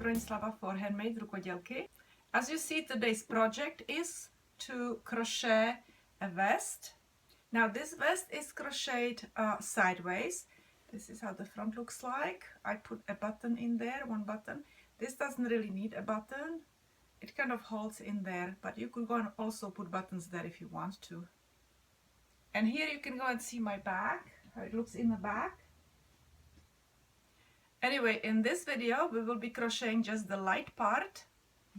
Bronislava for HandMadeRukodelky. As you see, today's project is to crochet a vest. Now this vest is crocheted sideways. This is how the front looks like. I put a button in there, one button. This doesn't really need a button. It kind of holds in there, but you could go and also put buttons there if you want to. And here you can go and see my back, how it looks in the back. Anyway, in this video we will be crocheting just the light part,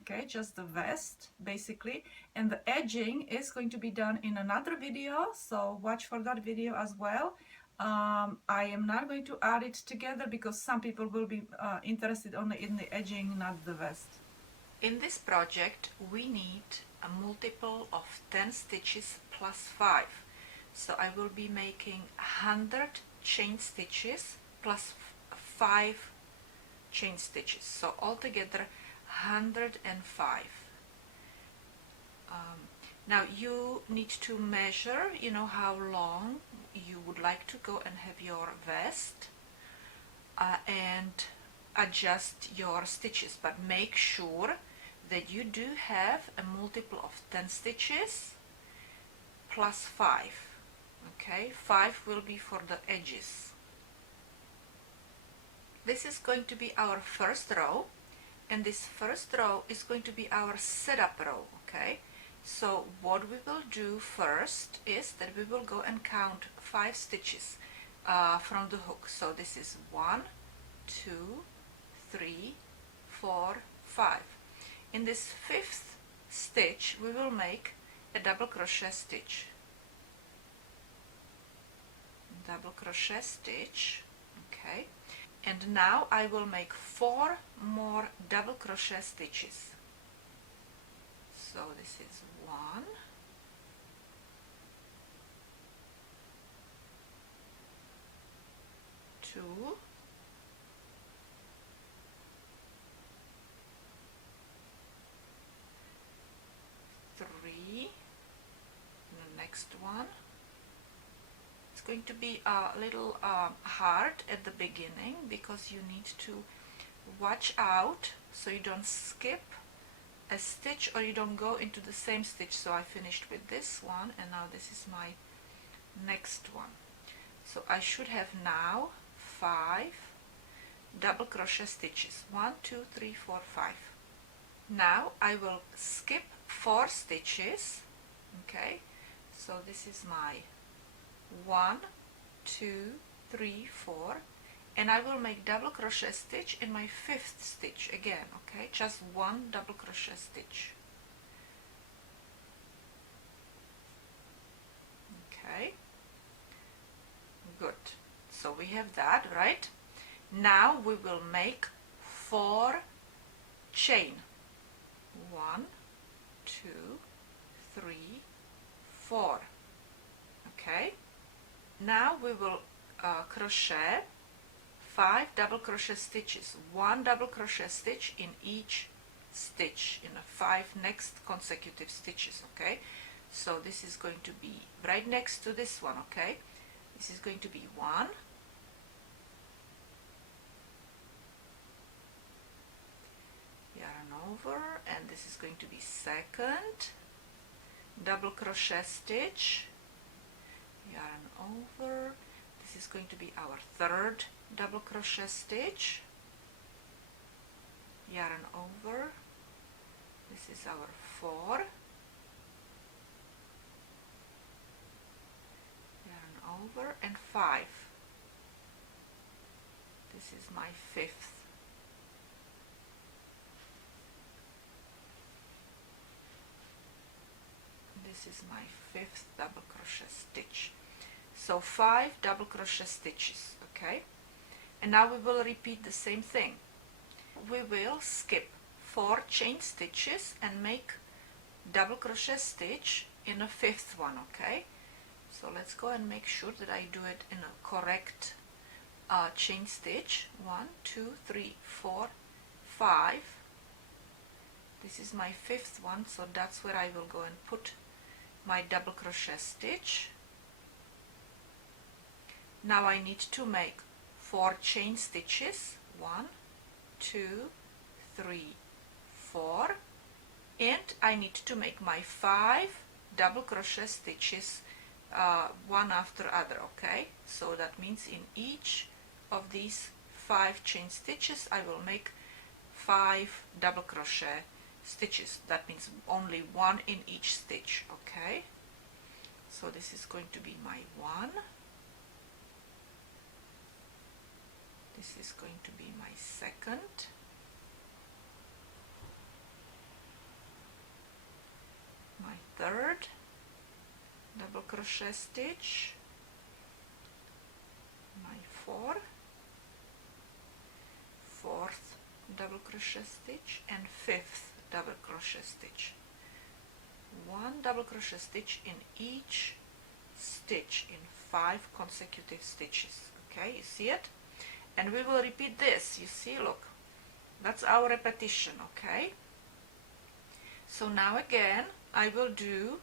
okay, just the vest basically, and the edging is going to be done in another video, so watch for that video as well. I am not going to add it together because some people will be interested only in the edging, not the vest. In this project we need a multiple of 10 stitches plus 5, so I will be making 100 chain stitches plus 5 chain stitches, so altogether 105. Now you need to measure, you know, how long you would like to go and have your vest and adjust your stitches, but make sure that you do have a multiple of 10 stitches plus 5. Okay, 5 will be for the edges. This is going to be our first row, and this first row is going to be our setup row. Okay, so what we will do first is that we will go and count 5 stitches from the hook. So this is 1, 2, 3, 4, 5. In this 5th stitch we will make a double crochet stitch. Double crochet stitch, okay, and now I will make 4 more double crochet stitches. So this is 1, 2, 3, the next one. It's going to be a little hard at the beginning because you need to watch out so you don't skip a stitch or you don't go into the same stitch. So I finished with this one and now this is my next one. So I should have now 5 double crochet stitches. 1, 2, 3, 4, 5. Now I will skip 4 stitches. Okay, so this is my 1, 2, 3, 4, and I will make double crochet stitch in my 5th stitch again. Okay, just 1 double crochet stitch. Okay, good. So we have that, right? Now we will make 4 chain. 1, 2, 3, 4. Okay. Now we will crochet 5 double crochet stitches, 1 double crochet stitch in each stitch in the 5 next consecutive stitches. Okay, so this is going to be right next to this one. Okay, this is going to be 1, yarn over, and this is going to be 2nd double crochet stitch, yarn over, this is going to be our 3rd double crochet stitch, yarn over, this is our 4, yarn over, and 5. This is my 5th. This is my 5th double crochet stitch. So 5 double crochet stitches. Okay, and now we will repeat the same thing. We will skip 4 chain stitches and make double crochet stitch in the 5th one. Okay, so let's go and make sure that I do it in a correct chain stitch. 1, 2, 3, 4, 5. This is my 5th one, so that's where I will go and put my double crochet stitch. Now I need to make 4 chain stitches. 1, 2, 3, 4, and I need to make my 5 double crochet stitches one after other. Okay, so that means in each of these 5 chain stitches I will make 5 double crochet stitches. That means only one in each stitch. Okay, so this is going to be my 1, this is going to be my 2nd, my 3rd double crochet stitch, my 4th double crochet stitch, and 5th double crochet stitch. 1 double crochet stitch in each stitch in 5 consecutive stitches. Okay, you see it? And we will repeat this. You see, look, that's our repetition. Okay, so now again I will do,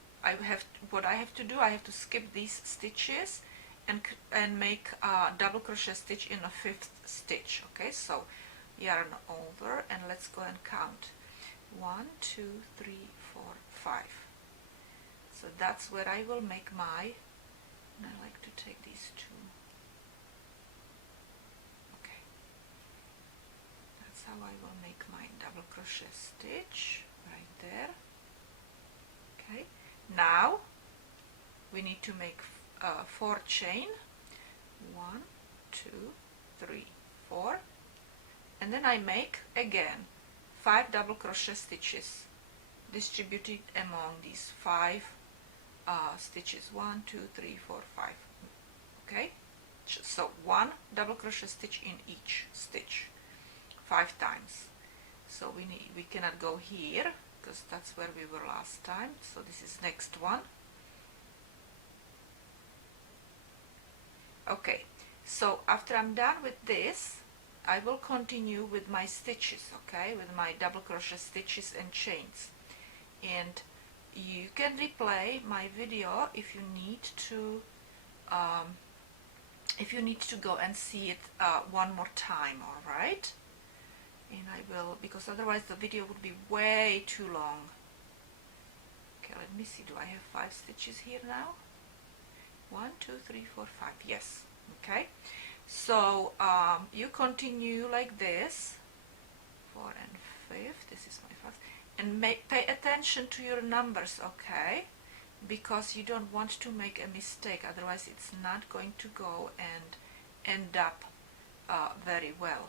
what I have to do, I have to skip these stitches and make a double crochet stitch in a 5th stitch. Okay, so yarn over and let's go and count. 1, 2, 3, 4, 5. So that's where I will make my, and I like to take these 2. Okay, that's how I will make my double crochet stitch right there. Okay, now we need to make 4 chain. 1, 2, 3, 4, and then I make again 5 double crochet stitches distributed among these 5 stitches. 1, 2, 3, 4, 5. Okay, so 1 double crochet stitch in each stitch 5 times. So we cannot go here because that's where we were last time, so this is next one. Okay, so after I'm done with this, I will continue with my stitches, okay, with my double crochet stitches and chains. And you can replay my video if you need to go and see it one more time, all right? And I will, because otherwise the video would be way too long. Okay, let me see, do I have 5 stitches here now? 1, 2, 3, 4, 5, yes. Okay, so you continue like this, 4 and 5th, this is my 1st, and pay attention to your numbers, okay, because you don't want to make a mistake, otherwise it's not going to go and end up very well.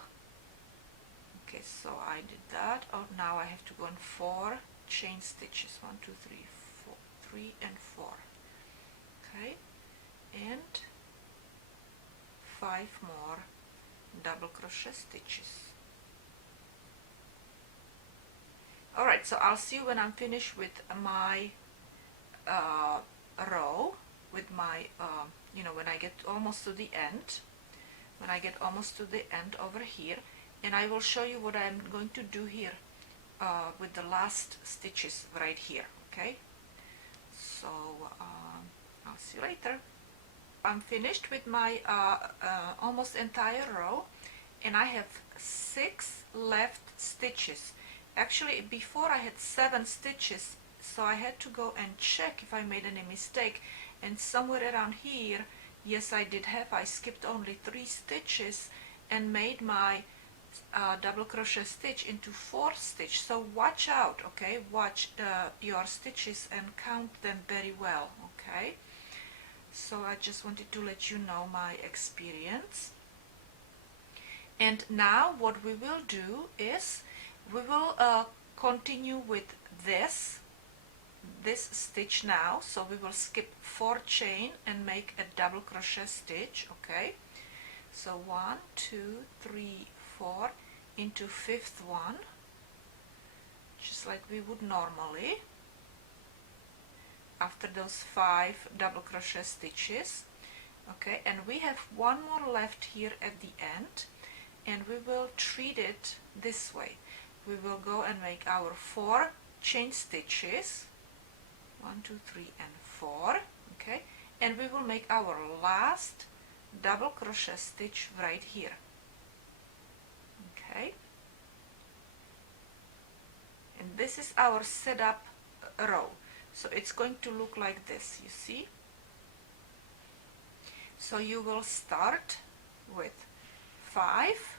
Okay, so I did that. Oh, now I have to go in 4 chain stitches. 1, 2, 3, 4, 3 and 4. Okay, and 5 more double crochet stitches. Alright, so I'll see you when I'm finished with my row, with my, when I get almost to the end, over here, and I will show you what I'm going to do here with the last stitches right here. Okay, so I'll see you later. I'm finished with my almost entire row, and I have 6 left stitches. Actually, before I had 7 stitches, so I had to go and check if I made any mistake, and somewhere around here, yes, I skipped only 3 stitches and made my double crochet stitch into 4th stitch. So watch out, okay, watch your stitches and count them very well. Okay, so I just wanted to let you know my experience. And now what we will do is we will continue with this stitch now. So we will skip 4 chain and make a double crochet stitch. Okay, so 1, 2, 3, 4 into 5th one, just like we would normally after those 5 double crochet stitches. Okay, and we have 1 more left here at the end, and we will treat it this way. We will go and make our 4 chain stitches, 1, 2, 3 and 4. Okay, and we will make our last double crochet stitch right here. Okay, and this is our setup row. So it's going to look like this, you see. So you will start with 5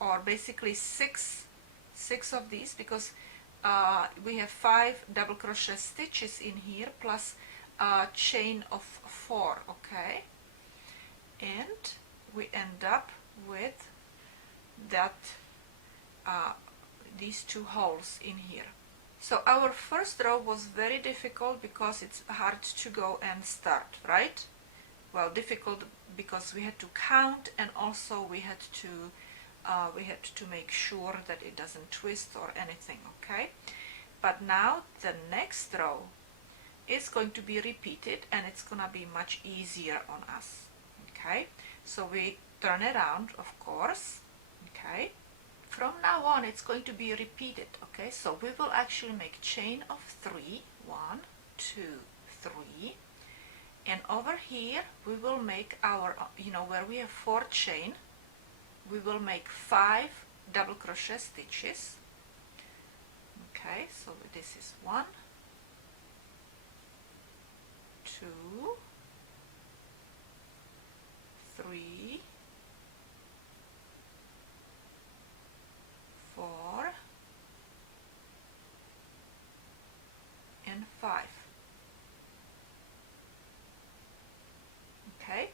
or basically six of these, because we have 5 double crochet stitches in here plus a chain of 4, okay, and we end up with that these 2 holes in here. So our first row was very difficult because it's hard to go and start, right? Well, difficult because we had to count, and also we had to make sure that it doesn't twist or anything, okay? But now the next row is going to be repeated, and it's gonna be much easier on us, okay? So we turn around, of course, okay? From now on it's going to be repeated, okay? So we will actually make chain of 3, 1, 2, 3, and over here we will make our, you know, where we have 4 chain, we will make 5 double crochet stitches, okay? So this is 1, 2, 3, 4, and 5. Okay,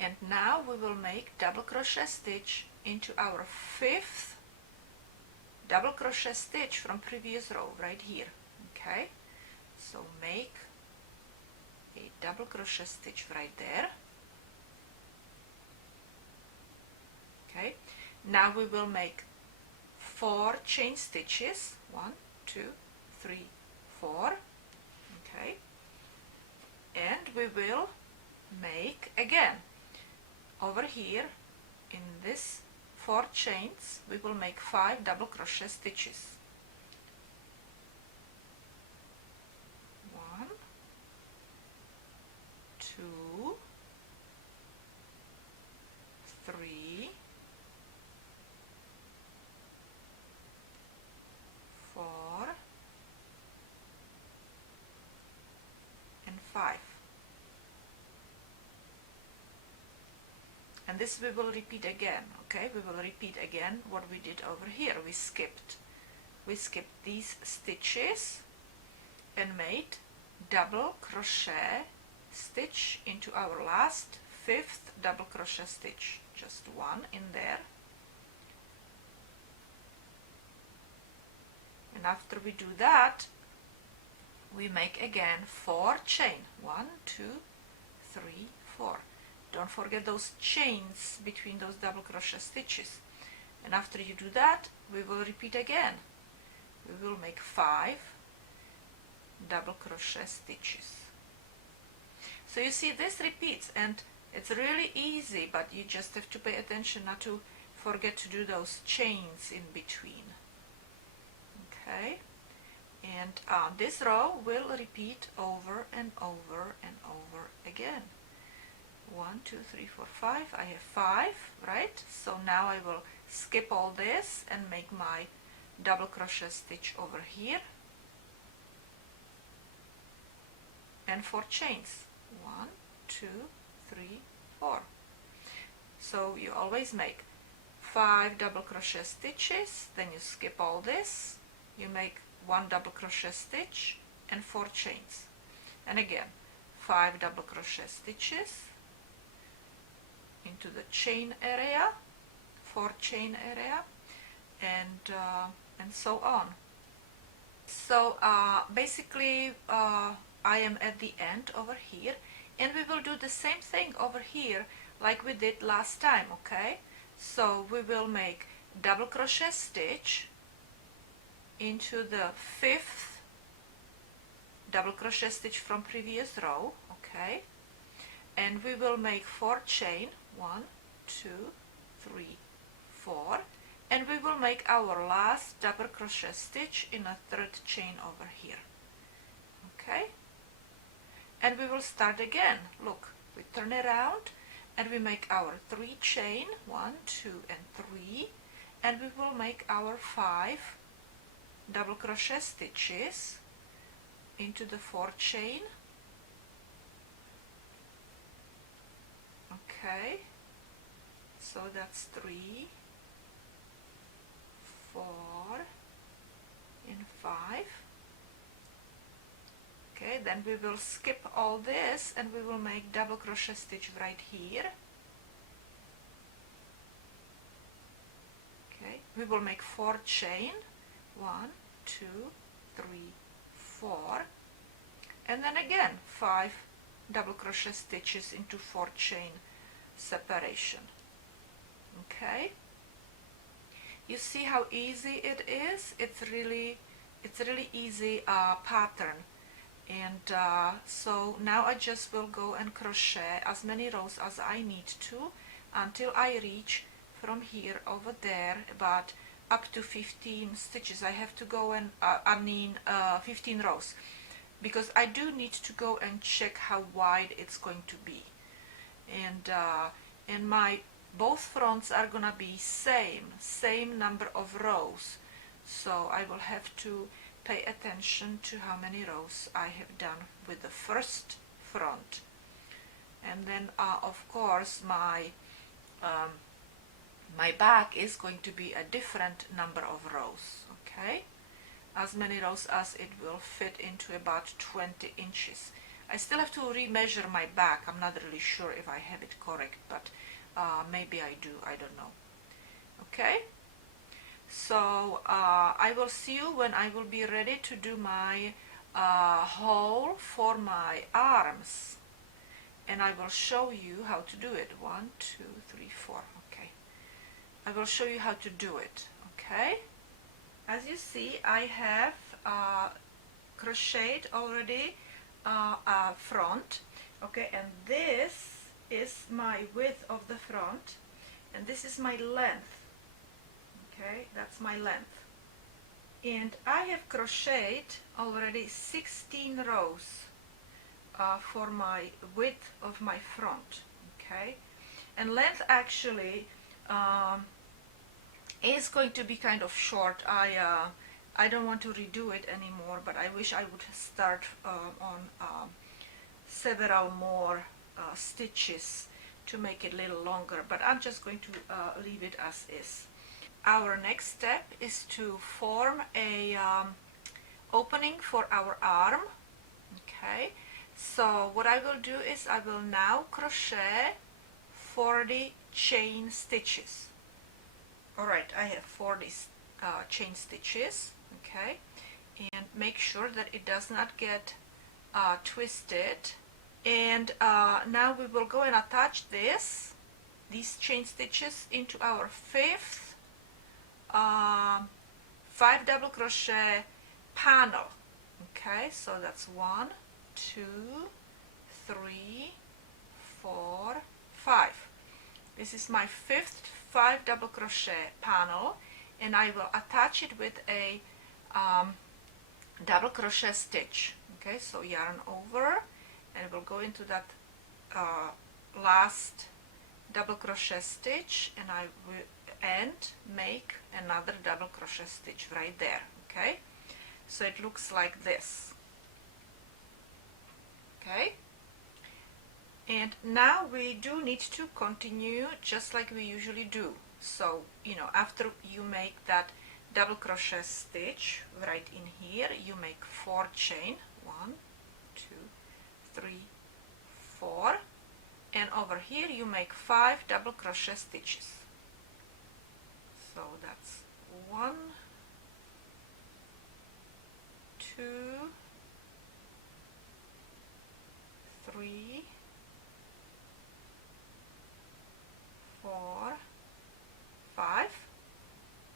and now we will make double crochet stitch into our 5th double crochet stitch from previous row right here. Okay, so make a double crochet stitch right there. Okay, now we will make 4 chain stitches, 1, 2, 3, 4, okay, and we will make again over here in this 4 chains, we will make 5 double crochet stitches. 1, 2, 3, 4, and 5. And this we will repeat again, okay? We will repeat again what we did over here. We skipped these stitches and made double crochet stitch into our last 5th double crochet stitch. Just 1 in there. And after we do that, we make again 4 chain. 1, 2, 3, 4. Don't forget those chains between those double crochet stitches. And after you do that, we will repeat again. We will make 5 double crochet stitches. So you see, this repeats, and it's really easy, but you just have to pay attention not to forget to do those chains in between. Okay, and this row will repeat over and over and over again. 1, 2, 3, 4, 5. I have 5, right? So now I will skip all this and make my double crochet stitch over here and 4 chains. 1, 2, 3, 4. So you always make 5 double crochet stitches, then you skip all this, you make 1 double crochet stitch and 4 chains, and again 5 double crochet stitches into the chain area, 4 chain area, and so on. So basically I am at the end over here, and we will do the same thing over here like we did last time, okay? So we will make double crochet stitch into the 5th double crochet stitch from previous row, okay? And we will make 4 chain, 1, 2, 3, 4, and we will make our last double crochet stitch in a 3rd chain over here, okay? And we will start again. Look, we turn around and we make our 3 chain, 1, 2, and 3, and we will make our 5 double crochet stitches into the 4 chain. Okay, so that's 3, 4 and 5. Okay, then we will skip all this and we will make double crochet stitch right here. Okay, we will make 4 chain, 1, 2, 3, 4, and then again 5 double crochet stitches into 4 chain separation. Okay, you see how easy it is. It's really easy pattern. And so now I just will go and crochet as many rows as I need to until I reach from here over there about up to 15 stitches. I have to go and 15 rows, because I do need to go and check how wide it's going to be. And my both fronts are gonna be same number of rows, so I will have to pay attention to how many rows I have done with the first front. And then of course my my back is going to be a different number of rows. Okay, as many rows as it will fit into about 20 inches. I still have to remeasure my back. I'm not really sure if I have it correct, but maybe I do, I don't know. Okay, so I will see you when I will be ready to do my hole for my arms, and I will show you how to do it. 1, 2, 3, 4. Okay, I will show you how to do it. Okay, as you see, I have crocheted already front. Okay, and this is my width of the front, and this is my length. Okay, that's my length, and I have crocheted already 16 rows for my width of my front. Okay, and length actually is going to be kind of short. I don't want to redo it anymore, but I wish I would start on several more stitches to make it a little longer, but I'm just going to leave it as is. Our next step is to form a opening for our arm. Okay, so what I will do is I will now crochet 40 chain stitches. Alright, I have 40 chain stitches. Okay, and make sure that it does not get twisted. And now we will go and attach these chain stitches into our 5th 5 double crochet panel. Okay, so that's 1, 2, 3, 4, 5. This is my 5th 5 double crochet panel, and I will attach it with a double crochet stitch. Okay, so yarn over, and we'll go into that last double crochet stitch, and I will make another double crochet stitch right there. Okay, so it looks like this. Okay, and now we do need to continue just like we usually do. So, you know, after you make that double crochet stitch right in here, you make 4 chain, 1, 2, 3, 4, and over here you make 5 double crochet stitches. So that's 1, 2, 3, 4, 5,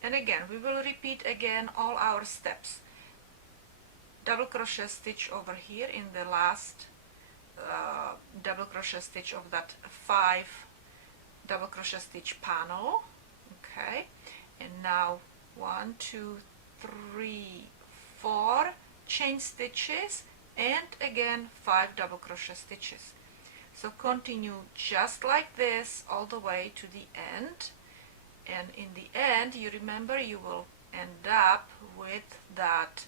and again we will repeat again all our steps. Double crochet stitch over here in the last double crochet stitch of that 5 double crochet stitch panel. Okay, and now 1, 2, 3, 4 chain stitches, and again 5 double crochet stitches. So continue just like this all the way to the end, and in the end, you remember, you will end up with that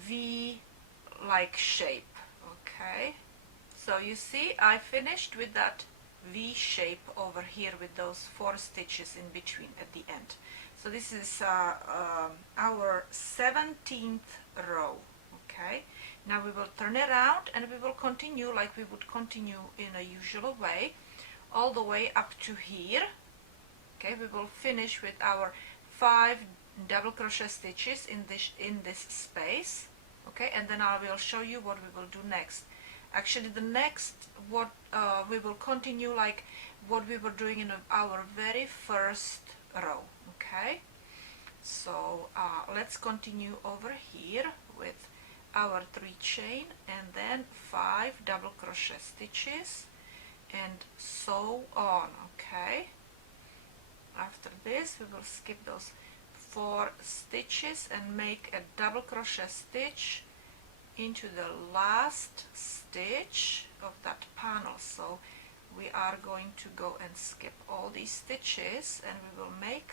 V-like shape. Okay, so you see I finished with that V shape over here with those 4 stitches in between at the end. So this is our 17th row. Okay, now we will turn it around and we will continue like we would continue in a usual way all the way up to here. Okay, we will finish with our 5 double crochet stitches in this space. Okay, and then I will show you what we will do next. Actually, the next what we will continue like what we were doing in our very first row. Okay, so let's continue over here with our 3 chain and then 5 double crochet stitches and so on. Okay, after this we will skip those 4 stitches and make a double crochet stitch into the last stitch of that panel. So we are going to go and skip all these stitches and we will make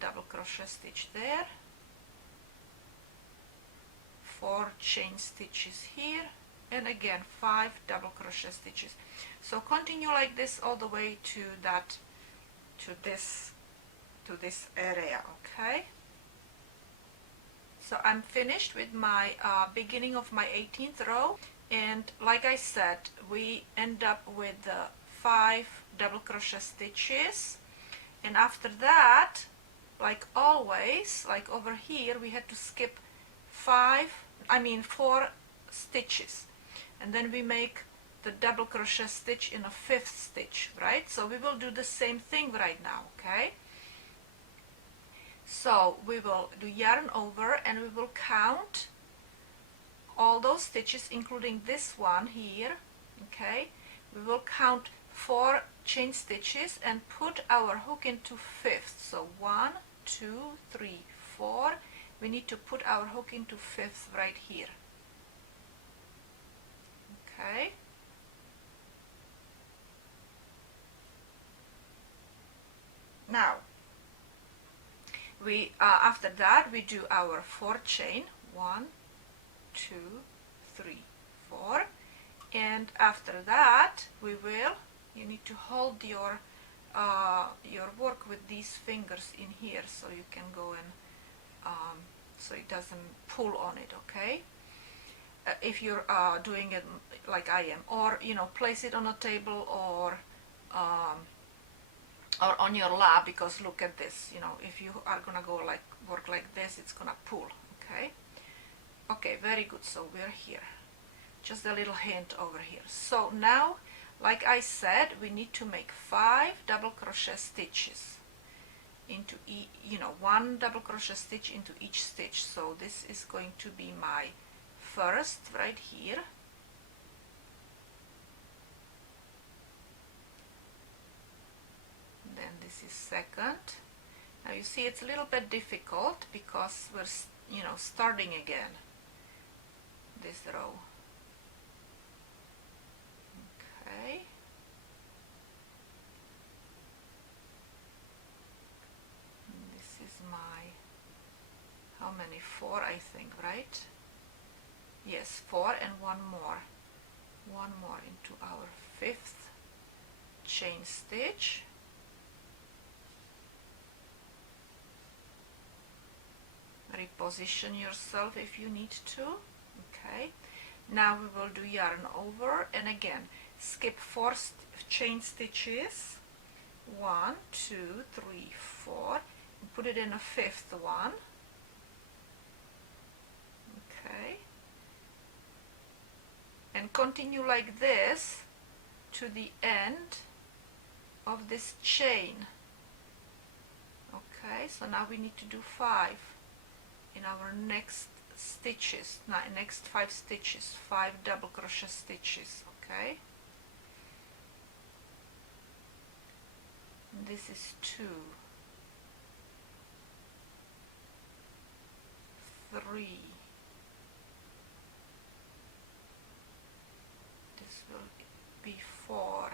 double crochet stitch there, 4 chain stitches here, and again 5 double crochet stitches. So continue like this all the way to that to this area. Okay, so I'm finished with my beginning of my 18th row, and like I said, we end up with 5 double crochet stitches, and after that, like always, like over here, we had to skip 4 stitches, and then we make the double crochet stitch in a 5th stitch, right? So we will do the same thing right now. Okay, so we will do yarn over and we will count all those stitches including this one here. Okay, we will count 4 chain stitches and put our hook into 5th. So 1, 2, 3, 4. We need to put our hook into 5th right here. Okay, now we after that we do our 4 chain, 1, 2, 3, 4, and after that we will, you need to hold your work with these fingers in here so you can go and so it doesn't pull on it. Okay, if you're doing it like I am, or place it on a table or on your lap, because look at this, if you are gonna go like work like this, it's gonna pull. Okay, very good. So we're here, just a little hint over here. So now, like I said, we need to make 5 double crochet stitches into 1 double crochet stitch into each stitch. So this is going to be my first right here, then this is second. Now you see it's a little bit difficult because we're starting again this row. Okay, and this is my, how many, 4 I think, right? Yes, 4 and one more into our 5th chain stitch. Reposition yourself if you need to. Okay, now we will do yarn over and again skip 4 chain stitches, 1, 2, 3, 4, and put it in a 5th one. Okay, and continue like this to the end of this chain. Okay, so now we need to do 5 in our next stitches, next 5 stitches, 5 double crochet stitches. Okay, and this is 2, 3, this will be 4,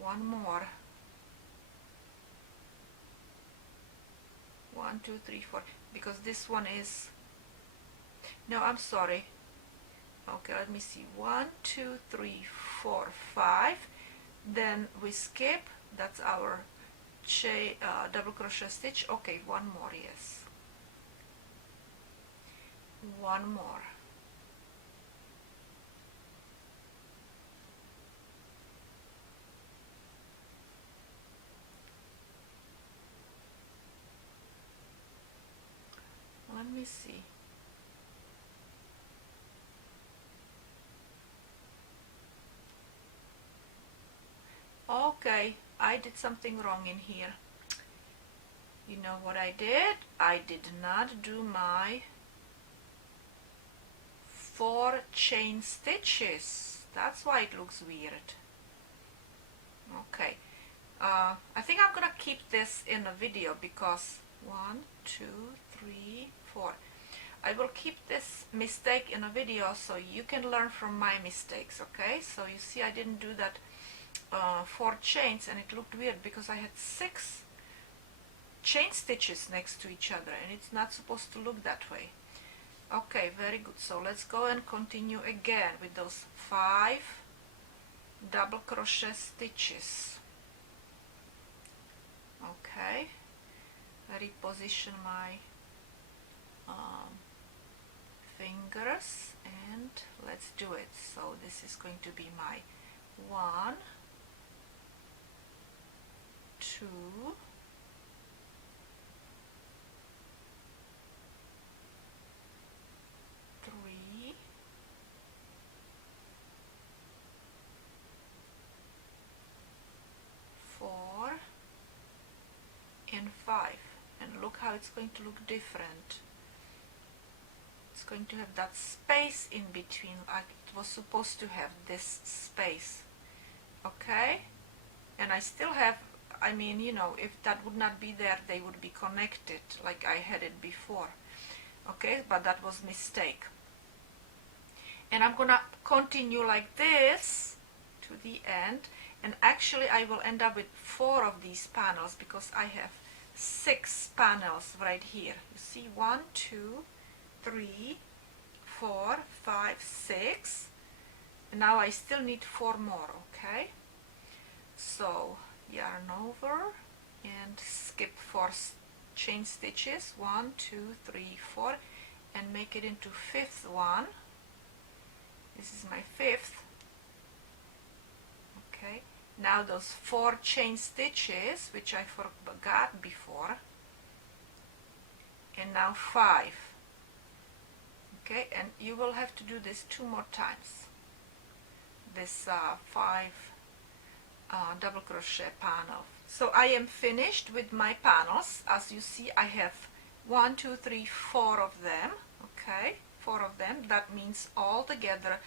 one more, 1, 2, 3, 4, because this one is, no, I'm sorry. Okay, let me see, 1, 2, 3, 4, 5, then we skip, that's our double crochet stitch. Okay, one more, yes, one more. Let me see. Okay, I did something wrong in here. You know what I did? I did not do my 4 chain stitches. That's why it looks weird. Okay, I think I'm gonna keep this in a video because 1, 2, 3, 4. I will keep this mistake in a video so you can learn from my mistakes, okay? So you see I didn't do that 4 chains and it looked weird because I had 6 chain stitches next to each other and it's not supposed to look that way. Okay, very good. So let's go and continue again with those 5 double crochet stitches. Okay, reposition my fingers and let's do it. So this is going to be my 1, 2, 3, 4, and 5. And look how it's going to look different. It's going to have that space in between, like it was supposed to have this space. Okay, and I still have, I mean, you know, if that would not be there, they would be connected like I had it before. Okay, but that was a mistake. And I'm gonna continue like this to the end, and actually I will end up with 4 of these panels because I have 6 panels right here. You see, 1, 2, 3, 4, 5, 6, and now I still need 4 more. Okay, so yarn over and skip 4 chain stitches, 1, 2, 3, 4, and make it into 5th one. This is my 5th. Okay, now those 4 chain stitches which I forgot before, and now 5. Okay, and you will have to do this 2 more times, this 5 double crochet panel. So I am finished with my panels. As you see, I have 1, 2, 3, 4 of them. Okay, 4 of them. That means all together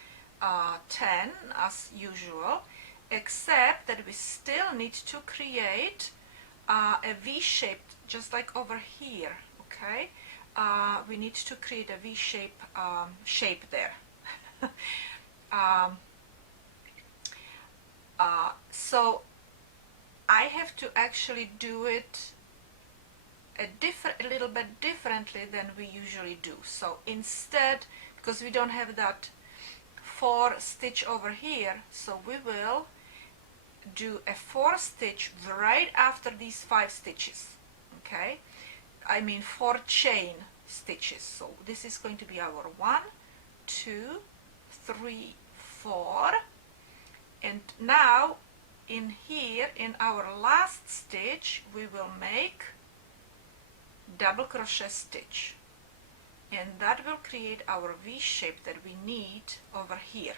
10 as usual, except that we still need to create a V shape, just like over here. Okay, we need to create a V shape shape there. So I have to actually do it a little bit differently than we usually do. So instead, because we don't have that 4 stitch over here, so we will do a 4 stitch right after these 5 stitches. Okay, I mean 4 chain stitches. So this is going to be our 1, 2, 3, 4, and now in here, in our last stitch, we will make double crochet stitch, and that will create our V shape that we need over here.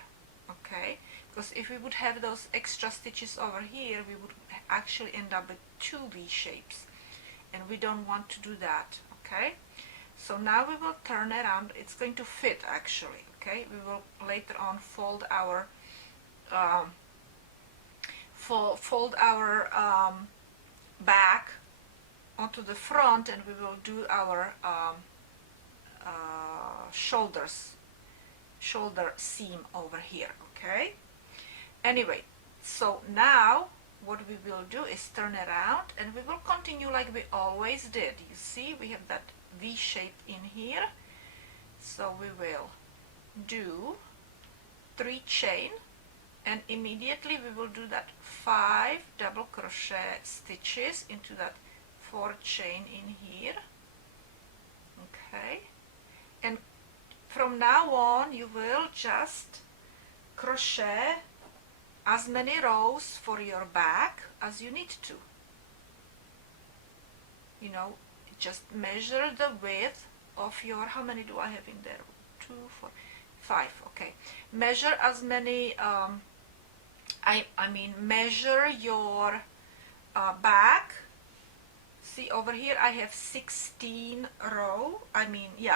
Okay, because if we would have those extra stitches over here, we would actually end up with 2 V shapes, and we don't want to do that. Okay, so now we will turn around. It's going to fit actually. Okay, we will later on fold our back onto the front, and we will do our shoulder seam over here. Okay, anyway, so now what we will do is turn around and we will continue like we always did. You see, we have that V shape in here. So we will do 3 chain, and immediately we will do that 5 double crochet stitches into that 4 chain in here. Okay, and from now on you will just crochet as many rows for your back as you need to. You know, just measure the width of your, how many do I have in there? 2, 4, 5. Okay, measure as many I mean measure your back. See over here I have 16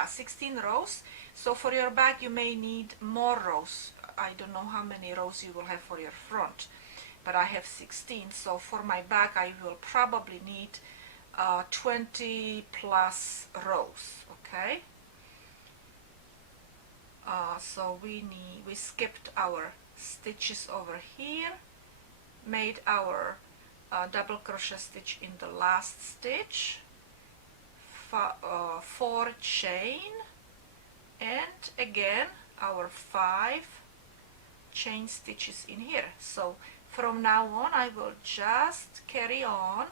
16 rows. So for your back you may need more rows. I don't know how many rows you will have for your front, but I have 16. So for my back I will probably need 20 plus rows. Okay, so we skipped our stitches over here, made our double crochet stitch in the last stitch, 4 chain, and again our 5 chain stitches in here. So from now on I will just carry on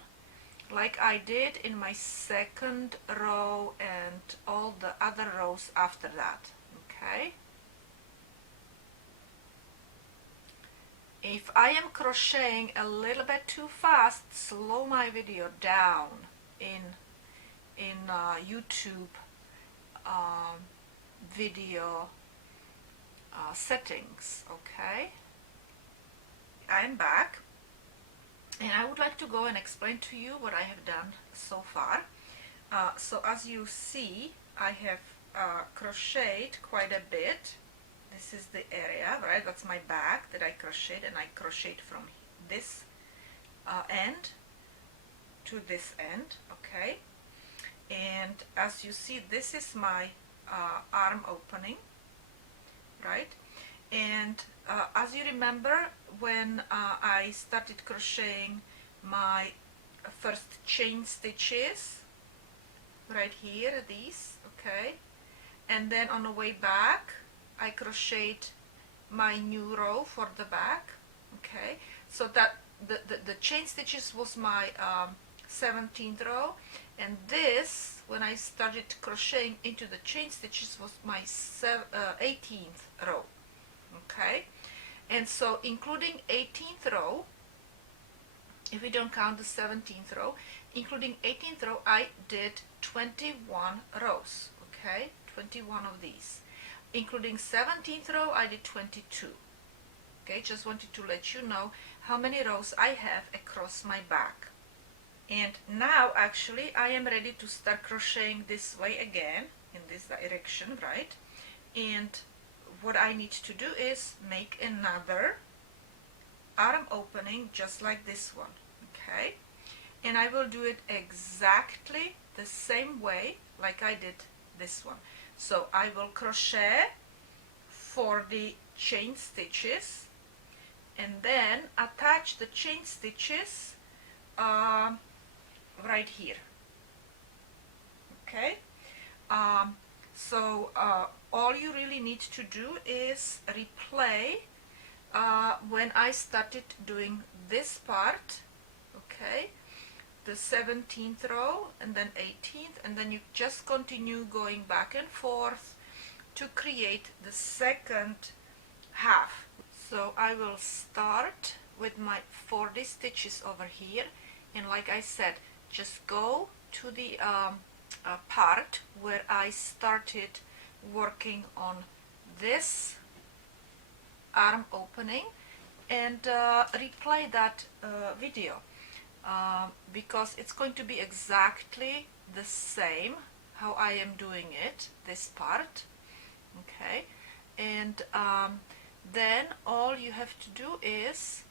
like I did in my second row and all the other rows after that. Okay, if I am crocheting a little bit too fast, slow my video down in YouTube video settings. Okay, I'm back and I would like to go and explain to you what I have done so far. So as you see, I have crocheted quite a bit. This is the area, right? That's my back that I crocheted, and I crocheted from this end to this end. Okay, and as you see, this is my arm opening, right? And as you remember, when I started crocheting my first chain stitches right here, these, okay, and then on the way back I crocheted my new row for the back. Okay, so that the chain stitches was my 17th row, and this, when I started crocheting into the chain stitches, was my 18th row. Okay, and so including 18th row, if we don't count the 17th row, including 18th row, I did 21 rows. Okay, 21 of these. Including 17th row, I did 22. Okay, just wanted to let you know how many rows I have across my back. And now actually I am ready to start crocheting this way again, in this direction, right? And what I need to do is make another arm opening just like this one. Okay, and I will do it exactly the same way like I did this one. So I will crochet for the chain stitches and then attach the chain stitches right here. Okay, so all you really need to do is replay when I started doing this part. Okay, the 17th row and then 18th, and then you just continue going back and forth to create the second half. So I will start with my 40 stitches over here, and like I said, just go to the part where I started working on this arm opening and replay that video. Because it's going to be exactly the same how I am doing it, this part. Okay, and then all you have to do is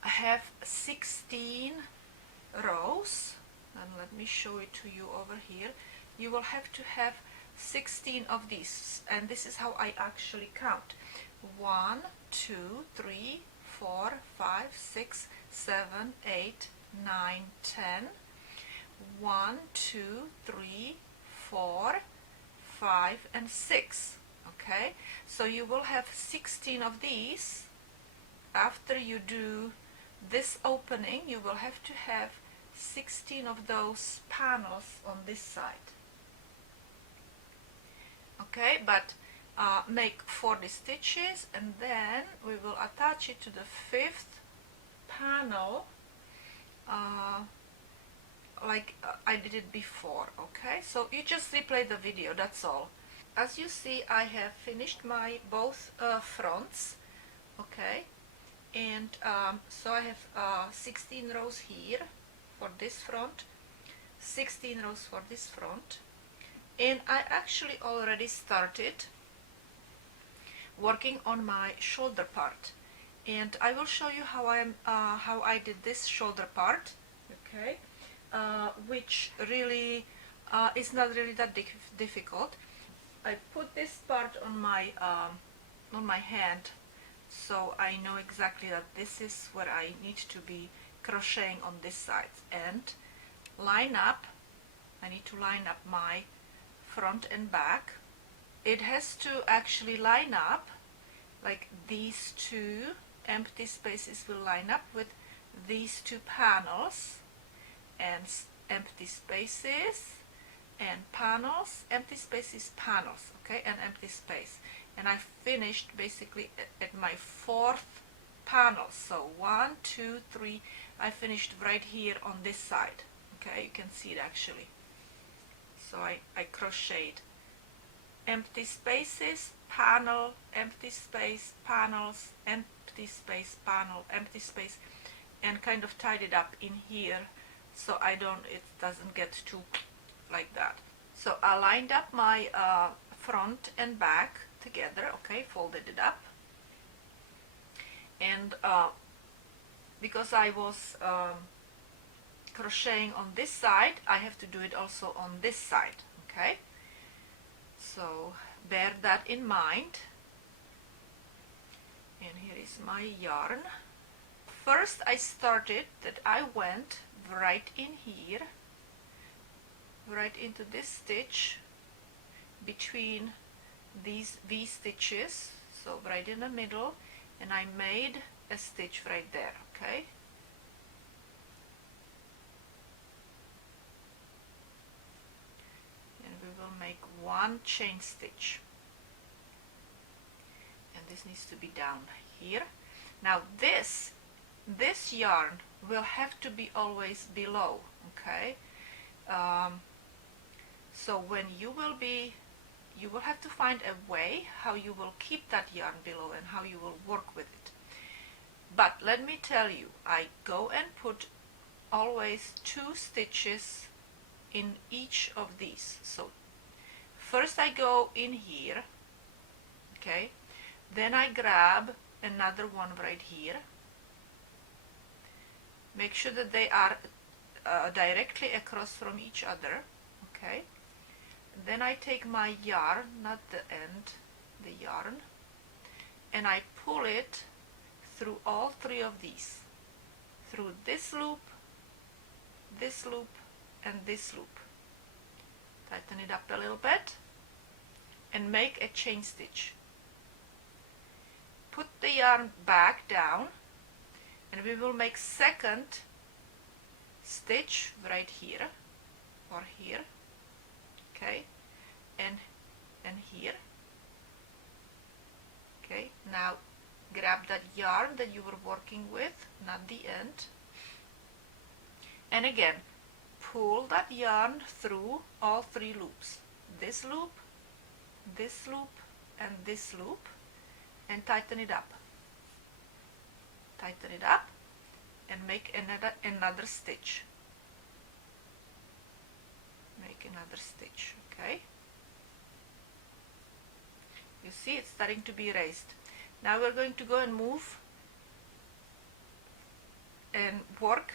have 16 rows, and let me show it to you over here. You will have to have 16 of these, and this is how I actually count: 1, 2, 3, 4, 5, 6, 7, 8, 9, 10. 1, 2, 3, 4, 5, and 6. Okay, so you will have 16 of these. After you do this opening, you will have to have 16 of those panels on this side. Okay, but make 40 stitches, and then we will attach it to the 5th panel like I did it before. Okay, so you just replay the video, that's all. As you see, I have finished my both fronts. Okay, and so I have 16 rows here for this front, 16 rows for this front, and I actually already started working on my shoulder part, and I will show you how I did this shoulder part. Okay, which really is not really that difficult. I put this part on my hand, so I know exactly that this is where I need to be crocheting on this side, and line up. I need to line up my front and back. It has to actually line up, like these two empty spaces will line up with these two panels, and empty spaces and panels, empty spaces, panels, okay, and empty space. And I finished basically at my 4th panel. So 1, 2, 3, I finished right here on this side. Okay, you can see it actually. So I crocheted empty spaces, panel, empty space, panels, empty space, panel, empty space, and kind of tied it up in here, so it doesn't get too like that. So I lined up my front and back together. Okay, folded it up, and because I was crocheting on this side, I have to do it also on this side. Okay, so bear that in mind. And here is my yarn. First I started that I went right in here, right into this stitch between these V stitches, so right in the middle, and I made a stitch right there. Okay, and we will make one chain stitch, and this needs to be down here. Now this yarn will have to be always below. Okay, so when you will have to find a way how you will keep that yarn below and how you will work with it. But let me tell you, I go and put always 2 stitches in each of these. So first I go in here, okay, then I grab another one right here. Make sure that they are directly across from each other. Okay, then I take my yarn, not the end, the yarn, and I pull it through all 3 of these, through this loop, and this loop. Tighten it up a little bit and make a chain stitch. Put the yarn back down, and we will make second stitch right here or here. Okay, and here. Okay, now grab that yarn that you were working with, not the end, and again pull that yarn through all 3 loops, this loop, and this loop, and tighten it up. Tighten it up and make another stitch. Make another stitch. Okay, you see it's starting to be raised. Now we're going to go and move and work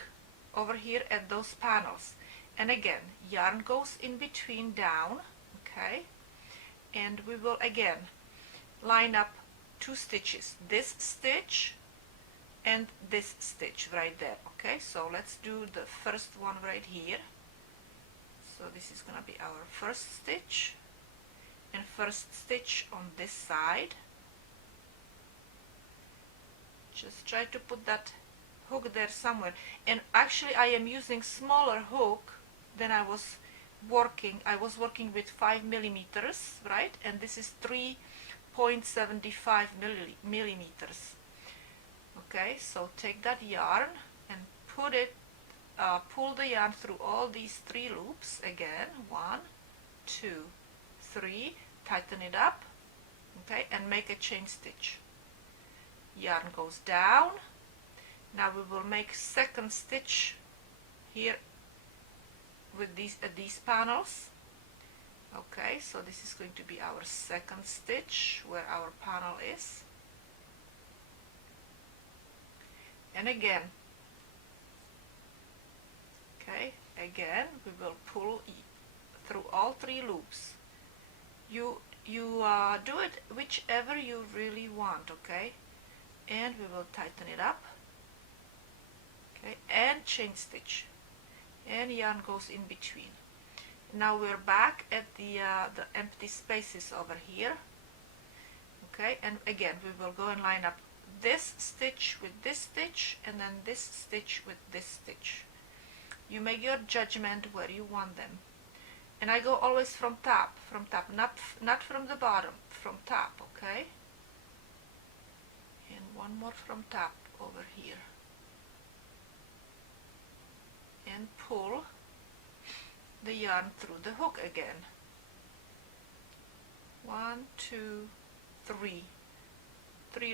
over here at those panels, and again yarn goes in between down. Okay, and we will again line up 2 stitches, this stitch and this stitch right there. Okay, so let's do the first one right here. So this is gonna be our first stitch, and first stitch on this side. Just try to put that hook there somewhere, and actually I am using smaller hook than I was working. I was working with 5 millimeters, right, and this is 3.75 millimeters. Okay, so take that yarn and put it, pull the yarn through all these 3 loops again, 1, 2, 3, tighten it up, okay, and make a chain stitch. Yarn goes down. Now we will make second stitch here with these panels. Okay, so this is going to be our second stitch where our panel is. And again, okay, again we will pull through all 3 loops. You do it whichever you really want, okay, and we will tighten it up, okay, and chain stitch, and yarn goes in between. Now we're back at the empty spaces over here, okay, and again we will go and line up this stitch with this stitch, and then this stitch with this stitch. You make your judgment where you want them, and I go always from top, not from the bottom, from top, okay, and one more from top over here, and pull the yarn through the hook again. 1, 2, 3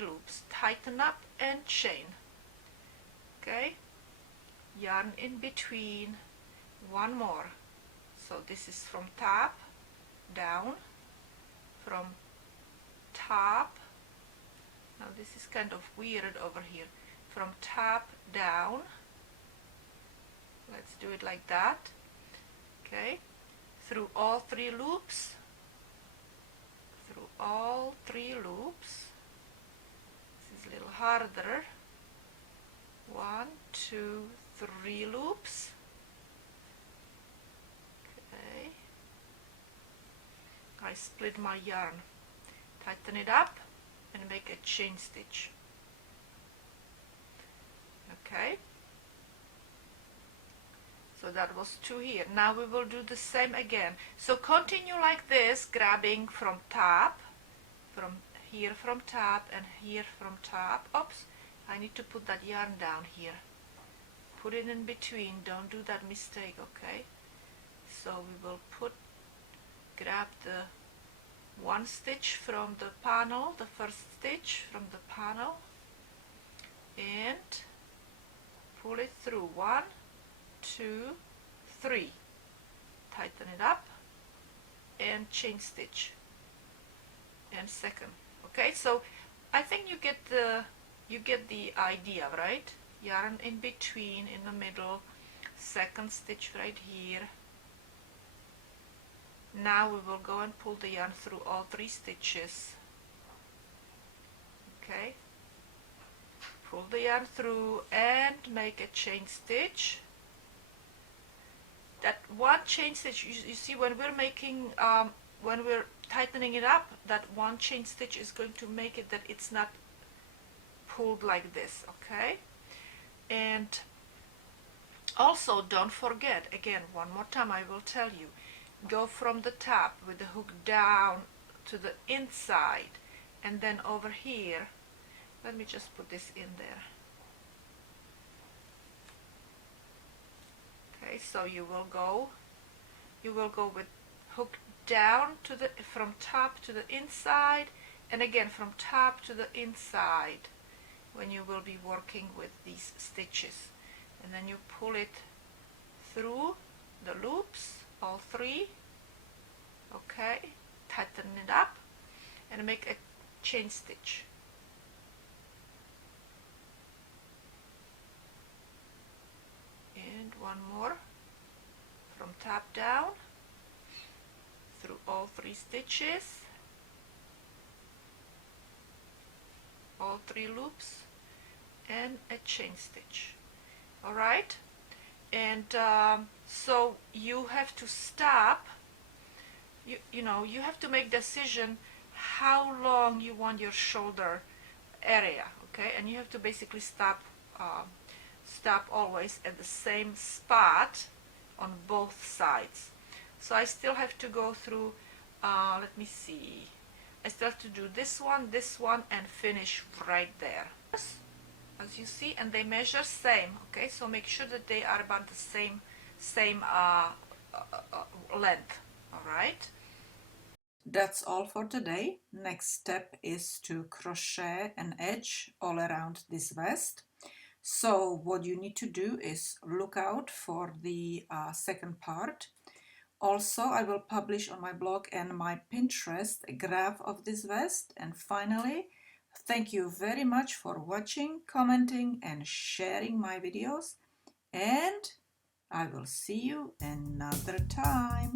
loops, tighten up and chain, okay, yarn in between, one more. So this is from top down, from top, now this is kind of weird over here, from top down, let's do it like that, okay, through all 3 loops, through all 3 loops. This is a little harder. 1, 2, 3 loops. Okay, I split my yarn, tighten it up and make a chain stitch. Okay, so that was 2 here. Now we will do the same again. So continue like this, grabbing from top, from here from top, and here from top. Oops, I need to put that yarn down here. Put it in between, don't do that mistake, okay? So we will grab the 1 stitch from the panel, the first stitch from the panel, and pull it through. 1, 2, 3, tighten it up and chain stitch, and second. Okay, so I think you get the idea, right? Yarn in between, in the middle, second stitch right here. Now we will go and pull the yarn through all 3 stitches. Okay, pull the yarn through and make a chain stitch. That 1 chain stitch, you see, when we're making, when we're tightening it up, that 1 chain stitch is going to make it that it's not pulled like this, okay? And also don't forget, again, one more time I will tell you, go from the top with the hook down to the inside, and then over here, let me just put this in there. Okay, so you will go with hook down to the, from top to the inside, and again from top to the inside when you will be working with these stitches, and then you pull it through the loops, all 3, okay, tighten it up and make a chain stitch. And one more from top down through all 3 stitches, all 3 loops, and a chain stitch. All right, and so you have to stop. You know, you have to make decision how long you want your shoulder area, okay, and you have to basically stop always at the same spot on both sides. So I still have to go through, let me see, I still have to do this one, and finish right there, as you see, and they measure same, okay, so make sure that they are about the same length. All right, that's all for today. Next step is to crochet an edge all around this vest. So what you need to do is look out for the second part. Also, I will publish on my blog and my Pinterest a graph of this vest. And finally, thank you very much for watching, commenting, and sharing my videos. And I will see you another time.